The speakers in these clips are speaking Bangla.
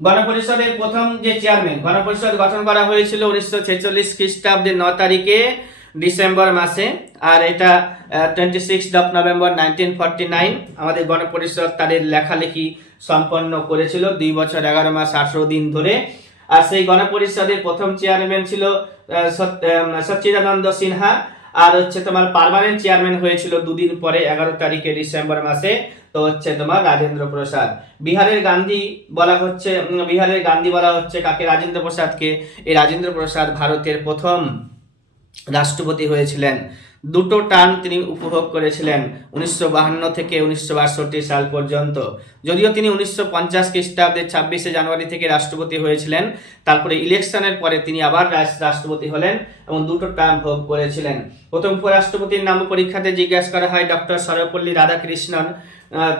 গণপরিষদের প্রথম যে চেয়ারম্যান, গণপরিষদ গঠন করা হয়েছিল 1946 খ্রিস্টাব্দের 9 তারিখে ডিসেম্বর মাসে, আর এটা 26 নভেম্বর 1949 আমাদের গণপরিষদ তাদের লেখালেখি সম্পন্ন করেছিল 2 বছর 11 মাস 18 দিন ধরে। আর সেই গণপরিষদের প্রথম চেয়ারম্যান ছিল সচ্চিদানন্দ সিনহা। আর হচ্ছে তোমার পার্মানেন্ট চেয়ারম্যান হয়েছিল দুদিন পরে 11 তারিখে ডিসেম্বর মাসে, তো হচ্ছে তোমার রাজেন্দ্র প্রসাদ। বিহারের গান্ধী বলা হচ্ছে, বিহারের গান্ধী বলা হচ্ছে কাকে? রাজেন্দ্র প্রসাদকে। এই রাজেন্দ্র প্রসাদ ভারতের প্রথম রাষ্ট্রপতি হয়েছিলেন। দুটো টার্ম তিনি উপভোগ করেছিলেন 1952 থেকে 1962 সাল পর্যন্ত। যদিও তিনি 1950 খ্রিস্টাব্দে 26শে জানুয়ারি থেকে রাষ্ট্রপতি হয়েছিলেন, তারপরে ইলেকশনের পরে তিনি আবার রাষ্ট্রপতি হলেন এবং দুটো টার্ম ভোগ করেছিলেন। প্রথম উপরাষ্ট্রপতির নাম পরীক্ষাতে জিজ্ঞাসা করা হয় ডক্টর সর্বপল্লী রাধাকৃষ্ণন,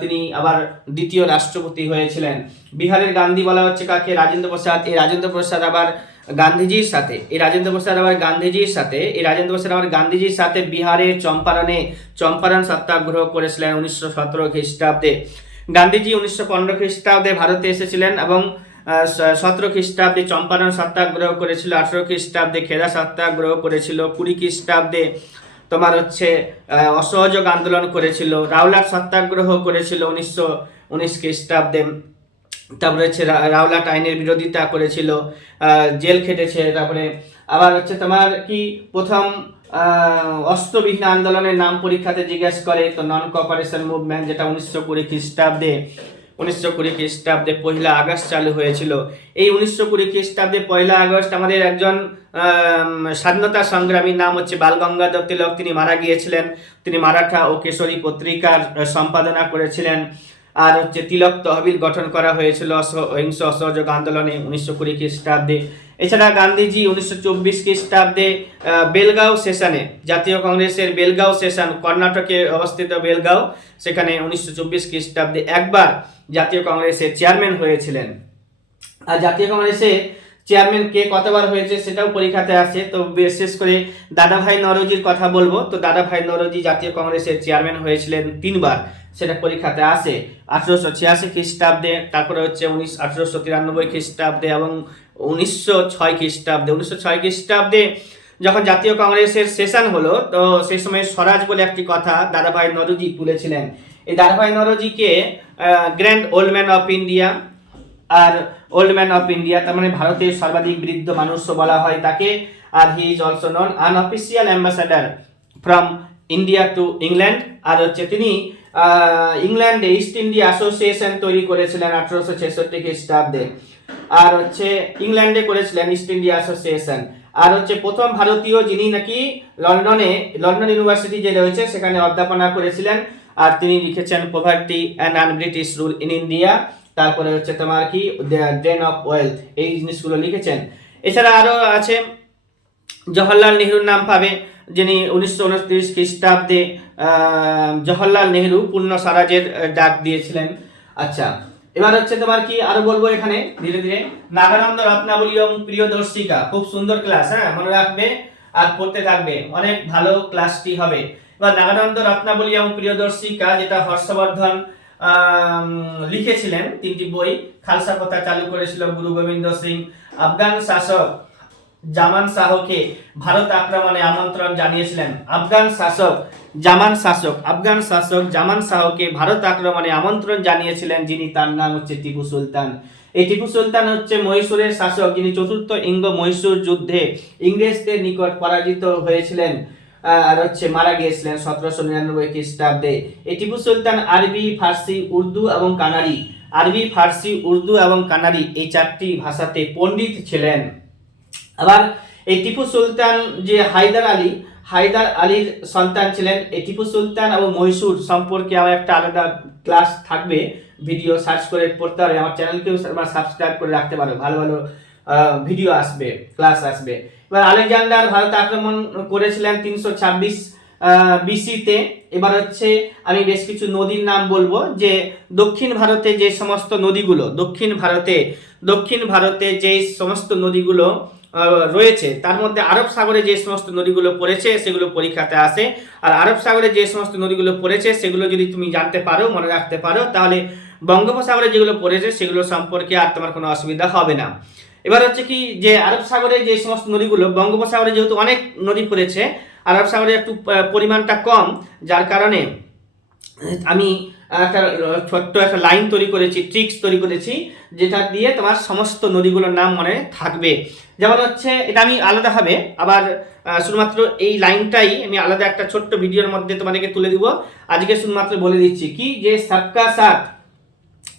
তিনি আবার দ্বিতীয় রাষ্ট্রপতি হয়েছিলেন। বিহারের গান্ধী বলা হচ্ছে কাকে? রাজেন্দ্র প্রসাদ। এই রাজেন্দ্র প্রসাদ আবার গান্ধীজির সাথে, বিহারের চম্পারণ সত্যাগ্রহ করেছিলেন 1917 খ্রিস্টাব্দে। গান্ধীজি 1915 খ্রিস্টাব্দে ভারতে এসেছিলেন এবং 17 খ্রিস্টাব্দে চম্পারণ সত্যাগ্রহ করেছিল, 18 খ্রিস্টাব্দে খেদা সত্যাগ্রহ করেছিল, 20 খ্রিস্টাব্দে তোমার হচ্ছে অসহযোগ আন্দোলন করেছিল, রাওলাট সত্যাগ্রহ করেছিল 1919 খ্রিস্টাব্দে। তারপরে হচ্ছে রাওলাট আইনের বিরোধিতা করেছিল, জেল খেটেছে। তারপরে আবার হচ্ছে তোমার কি প্রথম অস্ত্রবিহীন আন্দোলনের নাম পরীক্ষাতে জিজ্ঞেস করে, তো নন কোঅপারেশন মুভমেন্ট, যেটা 1920 খ্রিস্টাব্দে 1 আগস্ট চালু হয়েছিল। এই 1920 খ্রিস্টাব্দে 1 আগস্ট আমাদের একজন স্বাধীনতা সংগ্রামীর নাম হচ্ছে বাল গঙ্গাধর তিলক, তিনি মারা গিয়েছিলেন। তিনি মারাঠা ও কেশরী পত্রিকার সম্পাদনা করেছিলেন। আর হচ্ছে তিলক তহবিল গঠন করা হয়েছিল অহিংস অসহযোগ আন্দোলনে 1920 খ্রিস্টাব্দে। এছাড়া গান্ধীজি 1924 খ্রিস্টাব্দে বেলগাঁও সেশনে, জাতীয় কংগ্রেসের বেলগাঁও সেশন, কর্ণাটকে অবস্থিত বেলগাঁও, সেখানে 1924 খ্রিস্টাব্দে একবার জাতীয় কংগ্রেসের চেয়ারম্যান হয়েছিলেন। আর জাতীয় কংগ্রেসের চেয়ারম্যান কে কতবার হয়েছে সেটাও পরীক্ষাতে আসে। তো বিশেষ করে দাদাভাই নওরোজির কথা বলবো, তো দাদাভাই নওরোজি জাতীয় কংগ্রেসের চেয়ারম্যান হয়েছিলেন 3বার, সেটা পরীক্ষাতে আসে। 1886 খ্রিস্টাব্দে, তারপরে হচ্ছে 1893 খ্রিস্টাব্দে এবং 1906 খ্রিস্টাব্দে। 1906 খ্রিস্টাব্দে যখন জাতীয় কংগ্রেসের সেশন হলো, তো সেই সময় স্বরাজ বলে একটি কথা দাদাভাই নওরোজি তুলেছিলেন। এই দাদাভাই নওরোজিকে grand old man of India, আর ওল্ড ম্যান অফ ইন্ডিয়া তার মানে ভারতের সর্বাধিক বৃদ্ধ মানুষও বলা হয় তাকে। আর he is also non unofficial ambassador from India to England. আর হচ্ছে তিনি ইংল্যান্ডে ইস্ট ইন্ডিয়া অ্যাসোসিয়েশন তৈরি করেছিলেন 1866 খ্রিস্টাব্দে। আর হচ্ছে ইংল্যান্ডে করেছিলেন ইস্ট ইন্ডিয়া অ্যাসোসিয়েশন। আর হচ্ছে প্রথম ভারতীয় যিনি নাকি লন্ডন ইউনিভার্সিটি যে রয়েছে সেখানে অধ্যাপনা করেছিলেন। আর তিনি লিখেছেন poverty and An British rule in India, তারপরে হচ্ছে তোমার কি ড্রেন অফ ওয়েলথ, এই জিনিসগুলো লিখেছেন। এছাড়া আরো আছে জওহরলাল নেহরুর নাম পাবে, যিনি 1929 খ্রিস্টাব্দে জওহরলাল নেহরু পূর্ণ স্বরাজের ডাক দিয়েছিলেন। আচ্ছা, এবার হচ্ছে তোমার কি আরো বলবো এখানে ধীরে ধীরে। নাগানন্দ রত্নাবলী এবং প্রিয়দর্শিকা, খুব সুন্দর ক্লাস, হ্যাঁ মনে রাখবে আর পড়তে থাকবে, অনেক ভালো ক্লাসটি হবে। এবার নাগানন্দ রত্নাবলী এবং প্রিয়দর্শিকা, যেটা হর্ষবর্ধন লিখেছিলেন, 3টি বই। খালসা প্রথা চালু করেছিল গুরু গোবিন্দ সিং। আফগান শাসক জামান শাহকে ভারত আক্রমণে আমন্ত্রণ জানিয়েছিলেন। আফগান শাসক জামান শাহকে ভারত আক্রমণে আমন্ত্রণ জানিয়েছিলেন যিনি, তার নাম হচ্ছে টিপু সুলতান। এই টিপু সুলতান হচ্ছে মহীশূরের শাসক, যিনি চতুর্থ ইঙ্গ মহীশূর যুদ্ধে ইংরেজদের নিকট পরাজিত হয়েছিলেন আর হচ্ছে মারা গিয়েছিলেন 1799 খ্রিস্টাব্দে। এই টিপু সুলতান আরবি, ফার্সি, উর্দু এবং কানাড়ি এই 4টি ভাষাতে পণ্ডিত ছিলেন। আবার এই টিপু সুলতান যে হায়দার আলীর সন্তান ছিলেন। এই টিপু সুলতান এবং মহীশূর সম্পর্কে আমার একটা আলাদা ক্লাস থাকবে, ভিডিও সার্চ করে পড়তে হবে, আমার চ্যানেলকেও সাবস্ক্রাইব করে রাখতে পারো, ভালো ভালো ভিডিও আসবে, ক্লাস আসবে। এবার আলেকজান্ডার ভারত আক্রমণ করেছিলেন 326 বিসিতে। এবার হচ্ছে আমি বেশ কিছু নদীর নাম বলবো, যে দক্ষিণ ভারতে যে সমস্ত নদীগুলো রয়েছে, তার মধ্যে আরব সাগরে যে সমস্ত নদীগুলো পড়েছে সেগুলো পরীক্ষাতে আসে। আর আরব সাগরে যে সমস্ত নদীগুলো পড়েছে সেগুলো যদি তুমি জানতে পারো, মনে রাখতে পারো, তাহলে বঙ্গোপসাগরে যেগুলো পড়েছে সেগুলো সম্পর্কে আর তোমার কোনো অসুবিধা হবে না। এবার হচ্ছে কি যে আরব সাগরে যে সমস্ত নদীগুলো, বঙ্গোপসাগরে যেহেতু অনেক নদী পড়েছে, আরব সাগরে একটু পরিমাণটা কম, যার কারণে আমি একটা ছোট্ট একটা লাইন তৈরি করেছি, ট্রিক্স তৈরি করেছি, যেটা দিয়ে তোমার সমস্ত নদীগুলোর নাম মনে থাকবে। যেমন হচ্ছে এটা আমি আলাদাভাবে আবার শুধুমাত্র এই লাইনটাই আমি আলাদা একটা ছোট্ট ভিডিওর মধ্যে তোমাদেরকে তুলে দিব। আজকে শুধুমাত্র বলে দিচ্ছি কি যে সবকা সাথ,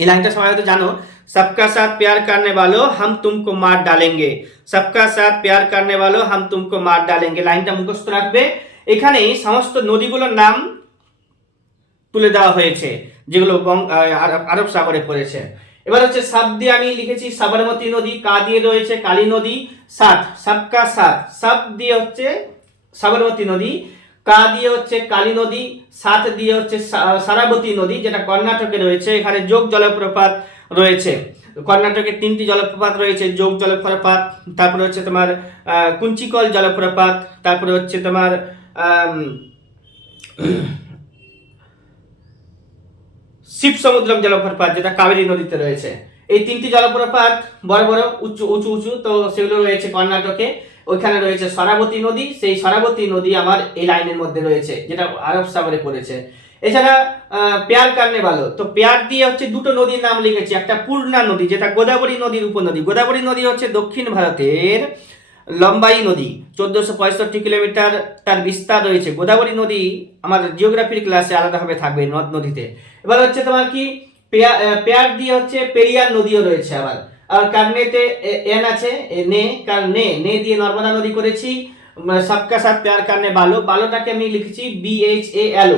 এই লাইনটা সবাই হয়তো জানো, सबका साथ प्यार करने वालों हम तुमको मार डालेंगे, सबका साथ प्यार करने वालों हम तुमको मार डालेंगे, লাইনটা মুখস্থ রাখবে। এখানেই সমস্ত নদীগুলোর নাম তুলে দেওয়া হয়েছে যেগুলো আরব সাগরে পড়েছে। এবার হচ্ছে সাব দিয়ে আমি লিখেছি সাবরমতী নদী, কা দিয়ে রয়েছে কালী নদী, সাথ সবকা সাথ, সাব দিয়ে হচ্ছে সাবরমতী নদী, কা দিয়ে হচ্ছে কালী নদী, সাথ দিয়ে হচ্ছে সারাবতী নদী যেটা কর্ণাটকে রয়েছে। এখানে যোগ জলপ্রপাত রয়েছে, কর্ণাটকে 3টি জলপ্রপাত রয়েছে, যোগ জলপ্রপাত, তারপরে হচ্ছে তোমার কুঞ্চিকল জলপ্রপাত, তারপরে হচ্ছে তোমার শিব সমুদ্রম জলপ্রপাত যেটা কাবেরী নদীতে রয়েছে। এই 3টি জলপ্রপাত বড় বড় উঁচু উঁচু, তো সেগুলো রয়েছে কর্ণাটকে। ওইখানে রয়েছে সরাবতী নদী, সেই সরাবতী নদী আমার এই লাইনের মধ্যে রয়েছে যেটা আরব সাগরে পড়েছে। এছাড়া পেয়ার কারণে ভালো, তো পেয়ার দিয়ে হচ্ছে দুটো নদীর নাম লিখেছি, একটা পূর্ণা নদী যেটা গোদাবরী নদীর উপনদী। গোদাবরী নদী হচ্ছে দক্ষিণ ভারতের লম্বাই নদী, 1465 কিলোমিটার তার বিস্তার রয়েছে। গোদাবরী নদী আমার জিওগ্রাফির ক্লাসে আলাদাভাবে থাকবে নদ নদীতে। এবার হচ্ছে তোমার কি পেয়ার দিয়ে হচ্ছে পেরিয়ার নদীও রয়েছে আবার। আর কারনেতে এন আছে, নে কারণে নে দিয়ে নর্মদা নদী করেছি। সবকা সাথ প্যার কারণে ভালো, ভালোটাকে আমি লিখেছি BHAL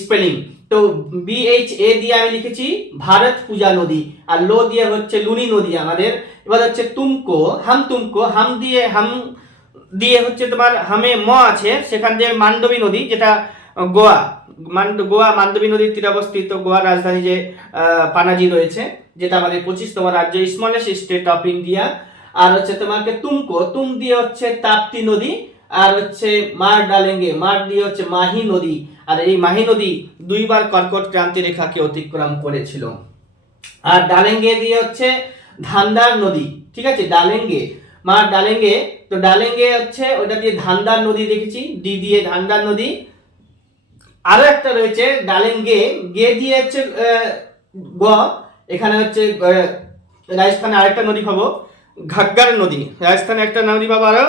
স্পেলিং, তো BHA দিয়ে আমি লিখেছি ভারত পূজা নদী, আর লো দিয়ে হচ্ছে লুনি নদী আমাদের। এবার হচ্ছে তুমকো, হাম দিয়ে হচ্ছে তোমার হামে ম আছে, সেখান দিয়ে মান্ডবী নদী যেটা গোয়া, গোয়া মান্ডবী নদীর তীরে অবস্থিত। গোয়ার রাজধানী যে পানাজি রয়েছে, যেটা আমাদের 25তম রাজ্য, স্মলেস্ট স্টেট অফ ইন্ডিয়া। আর হচ্ছে তোমাকে তুমকো, তুম দিয়ে হচ্ছে তাপ্তি নদী, আর হচ্ছে মার ডালেঙ্গে, মার দিয়ে হচ্ছে মাহি নদী। আর এই মাহি নদী 2বার কর্কট ক্রান্তি রেখাকে অতিক্রম করেছিল। আর ডালেঙ্গে দিয়ে হচ্ছে ধান্দার নদী, ঠিক আছে, ডালেঙ্গে মার ডালেঙ্গে, তো ডালেঙ্গে হচ্ছে ওটা দিয়ে ধান্দার নদী দেখেছি, ডি দিয়ে ধান্দার নদী। আরো একটা রয়েছে ডালেঙ্গে, গে দিয়ে হচ্ছে গ, এখানে হচ্ছে রাজস্থানে আরেকটা নদী পাবো ঘাগ্গার নদী, রাজস্থানে একটা নদী পাবো আরো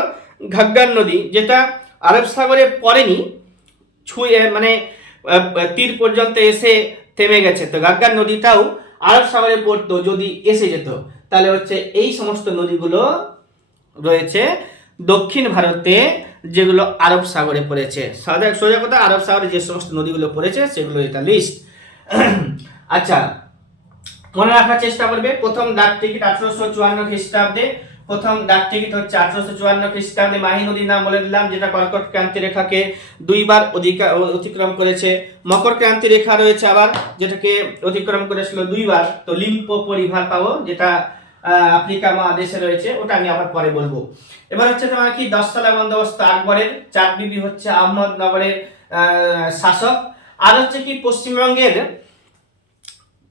ঘাগ্গার নদী, যেটা আরব সাগরে পড়েনি, ছুঁয়ে মানে তীর পর্যন্ত এসে থেমে গেছে। তো ঘাগ্গার নদীটাও আরব সাগরে পড়তো যদি এসে যেত। তাহলে হচ্ছে এই সমস্ত নদীগুলো রয়েছে দক্ষিণ ভারতে যেগুলো আরব সাগরে পড়েছে। সোজা কথা, আরব সাগরে যে সমস্ত নদীগুলো পড়েছে সেগুলো এটা লিস্ট। আচ্ছা, মনে রাখার চেষ্টা করবে। প্রথম ডাক টিকিট 1854 খ্রিস্টাব্দে, প্রথম ডাক টিকিট হচ্ছে 1854 খ্রিস্টাব্দে। মাহি নদীর নাম বলে দিলাম, যেটা কর্কট ক্রান্তি রেখাকে 2বার অতিক্রম করেছে। মকর ক্রান্তি রেখা রয়েছে আবার, যেটাকে অতিক্রম করেছিল 2বার। তো লিম্পোপো রিভার পাবো, যেটা আফ্রিকা মহাদেশে রয়েছে, ওটা আমি আবার পরে বলবো। এবার হচ্ছে তোমার কি 10তলা বন্দোবস্ত আকবরের, চার বিবি হচ্ছে আহমদনগরের শাসক। আর হচ্ছে কি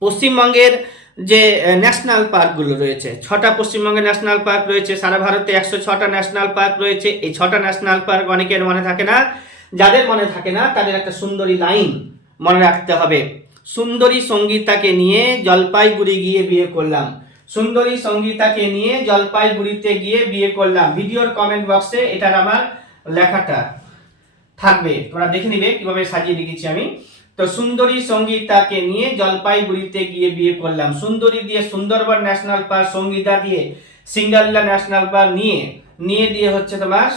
পশ্চিমবঙ্গের যে ন্যাশনাল পার্কগুলো রয়েছে, 6টা পশ্চিমবঙ্গের ন্যাশনাল পার্ক রয়েছে। সারা ভারতে 106টা ন্যাশনাল পার্ক রয়েছে। এই 6টা ন্যাশনাল পার্ক অনেকের মনে থাকে না, যাদের মনে থাকে না তাদের একটা সুন্দরী লাইন মনে রাখতে হবে। সুন্দরী সঙ্গীতাকে নিয়ে জলপাইগুড়ি গিয়ে বিয়ে করলাম, সুন্দরী সঙ্গীতাকে নিয়ে জলপাইগুড়িতে গিয়ে বিয়ে করলাম। ভিডিওর কমেন্ট বক্সে এটার আমার লেখাটা থাকবে, তোমরা দেখে নিবে কিভাবে সাজিয়ে লিখেছি আমি। তো সুন্দরী সঙ্গীতাকে নিয়ে জলপাইগুড়িতে গিয়ে বিয়ে করলাম। সুন্দরী দিয়ে সুন্দরবন ন্যাশনাল পার্ক, সঙ্গীতা দিয়ে সিঙ্গাল্লা ন্যাশনাল পার্ক, নিয়ে দিয়ে হচ্ছে তোমার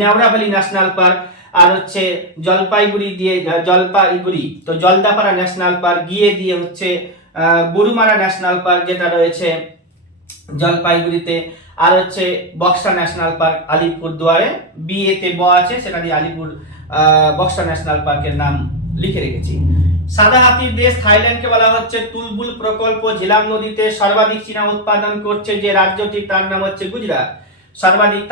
নেওড়া ভ্যালি ন্যাশনাল পার্ক। আর হচ্ছে জলপাইগুড়ি দিয়ে জলপাইগুড়ি, তো জলদাপাড়া ন্যাশনাল পার্ক, গিয়ে দিয়ে হচ্ছে গরুমারা ন্যাশনাল পার্ক যেটা রয়েছে জলপাইগুড়িতে। আর হচ্ছে বক্সা ন্যাশনাল পার্ক আলিপুরদুয়ারে, বিয়েতে ব আছে, সেটা দিয়ে আলিপুর বক্সা ন্যাশনাল পার্কের নাম লিখে রেখেছি। সাদা হাতির দেশ থাইল্যান্ডকে বলা হচ্ছে তুলবুল প্রকল্প। ঝিলাম নদীতে সর্বাধিক চীনা উৎপাদন করছে যে রাজ্যটি, তার নাম হচ্ছে গুজরাট। সর্বাধিক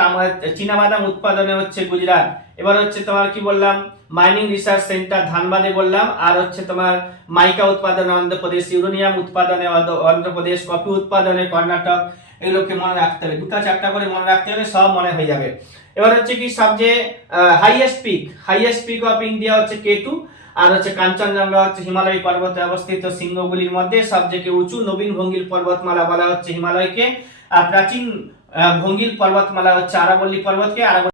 চীনাবাদাম উৎপাদনে হচ্ছে গুজরাট। এবার হচ্ছে তোমার কি বললাম, মাইনিং রিসার্চ সেন্টার ধানবাদে বললাম, আর হচ্ছে তোমার মাইকা উৎপাদনে অন্ধ্রপ্রদেশ, ইউরেনিয়াম উৎপাদনে অন্ধ্রপ্রদেশ, কফি উৎপাদনে কর্ণাটক। এগুলোকে মনে রাখতে হবে, দুটা চারটা করে মনে রাখতে হবে, সব মনে হয়ে যাবে। এবার হচ্ছে কি সবচেয়ে হাইয়েস্ট পিক অফ ইন্ডিয়া হচ্ছে কেটু, আর হচ্ছে কাঞ্চনজঙ্ঘা হচ্ছে হিমালয় পর্বতে অবস্থিত শৃঙ্গগুলির মধ্যে সবথেকে উঁচু। নবীন ভঙ্গিল পর্বতমালা বলা হচ্ছে হিমালয়কে, আর প্রাচীন ভঙ্গিল পর্বতমালা হচ্ছে আরাবল্লী পর্বতকে।